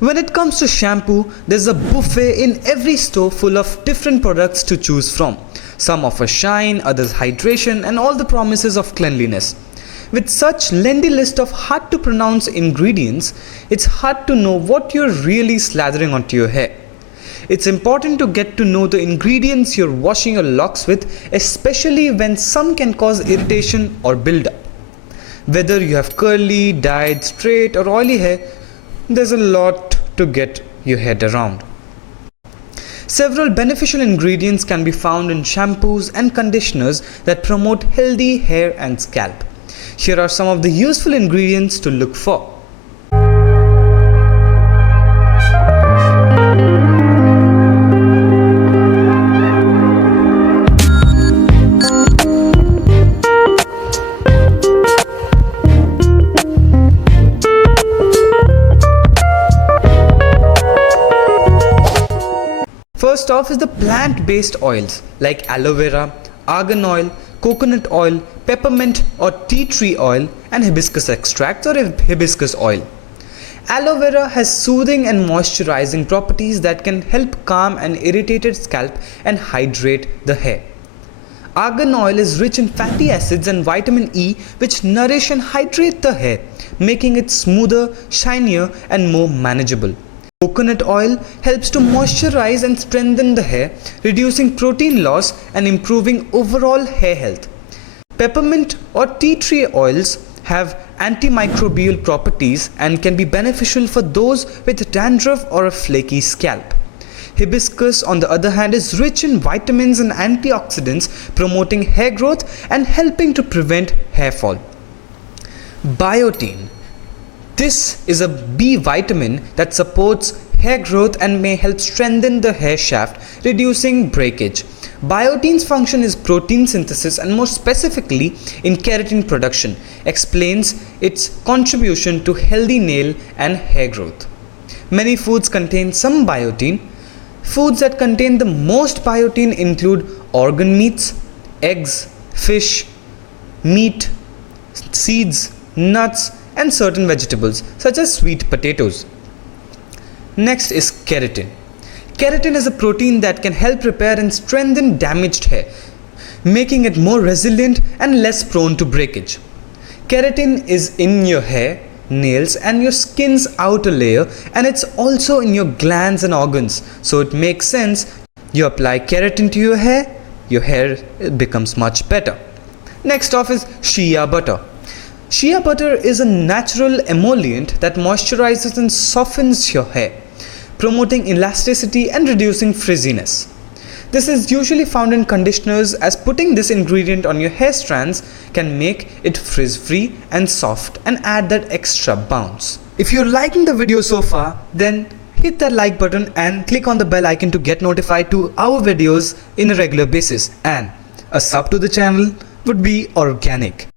When it comes to shampoo, there's a buffet in every store full of different products to choose from. Some offer shine, others hydration, and all the promises of cleanliness. With such lengthy list of hard to pronounce ingredients, it's hard to know what you're really slathering onto your hair. It's important to get to know the ingredients you're washing your locks with, especially when some can cause irritation or buildup. Whether you have curly, dyed, straight, or oily hair, there's a lot to get your head around. Several beneficial ingredients can be found in shampoos and conditioners that promote healthy hair and scalp. Here are some of the useful ingredients to look for. First off is the plant-based oils like aloe vera, argan oil, coconut oil, peppermint or tea tree oil, and hibiscus extract or hibiscus oil. Aloe vera has soothing and moisturizing properties that can help calm an irritated scalp and hydrate the hair. Argan oil is rich in fatty acids and vitamin E, which nourish and hydrate the hair, making it smoother, shinier, and more manageable. Coconut oil helps to moisturize and strengthen the hair, reducing protein loss and improving overall hair health. Peppermint or tea tree oils have antimicrobial properties and can be beneficial for those with dandruff or a flaky scalp. Hibiscus, on the other hand, is rich in vitamins and antioxidants, promoting hair growth and helping to prevent hair fall. Biotin. This is a B vitamin that supports hair growth and may help strengthen the hair shaft, reducing breakage. Biotin's function is protein synthesis and more specifically in keratin production, explains its contribution to healthy nail and hair growth. Many foods contain some biotin. Foods that contain the most biotin include organ meats, eggs, fish, meat, seeds, nuts, and certain vegetables such as sweet potatoes. Next is keratin. Keratin is a protein that can help repair and strengthen damaged hair, making it more resilient and less prone to breakage. Keratin is in your hair, nails, and your skin's outer layer, and it's also in your glands and organs, so it makes sense you apply keratin to your hair becomes much better. Next off is shea butter. Shea butter is a natural emollient that moisturizes and softens your hair, promoting elasticity and reducing frizziness. This is usually found in conditioners, as putting this ingredient on your hair strands can make it frizz-free and soft and add that extra bounce. If you're liking the video so far, then hit that like button and click on the bell icon to get notified to our videos in a regular basis, and a sub to the channel would be organic.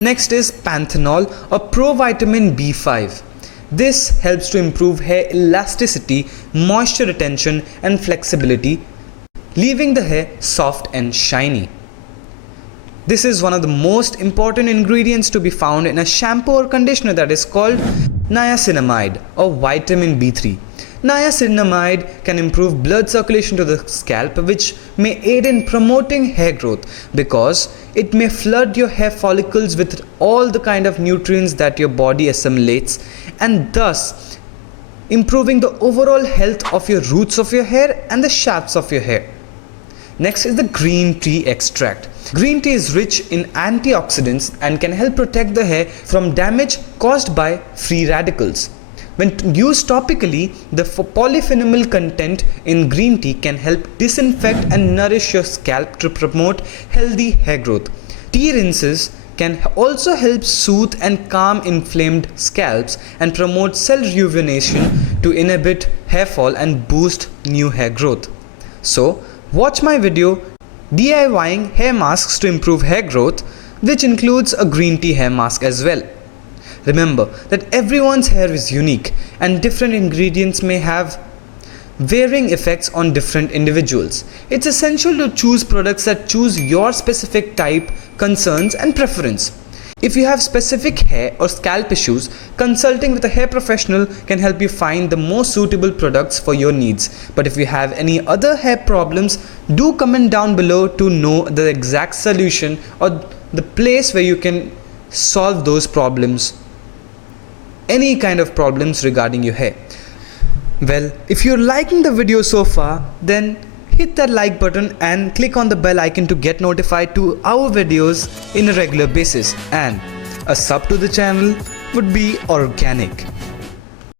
Next is panthenol or provitamin B5. This helps to improve hair elasticity, moisture retention, and flexibility, leaving the hair soft and shiny. This is one of the most important ingredients to be found in a shampoo or conditioner, that is called niacinamide or vitamin B3. Niacinamide can improve blood circulation to the scalp, which may aid in promoting hair growth because it may flood your hair follicles with all the kind of nutrients that your body assimilates, and thus improving the overall health of your roots of your hair and the shafts of your hair. Next is the green tea extract. Green tea is rich in antioxidants and can help protect the hair from damage caused by free radicals. When used topically, the polyphenol content in green tea can help disinfect and nourish your scalp to promote healthy hair growth. Tea rinses can also help soothe and calm inflamed scalps and promote cell rejuvenation to inhibit hair fall and boost new hair growth. So, watch my video DIYing hair masks to improve hair growth, which includes a green tea hair mask as well. Remember that everyone's hair is unique and different ingredients may have varying effects on different individuals. It's essential to choose products that choose your specific type, concerns, and preference. If you have specific hair or scalp issues, consulting with a hair professional can help you find the most suitable products for your needs. But if you have any other hair problems, do comment down below to know the exact solution or the place where you can solve those problems. Any kind of problems regarding your hair. Well, if you're liking the video so far, then hit that like button and click on the bell icon to get notified to our videos in a regular basis. And a sub to the channel would be organic.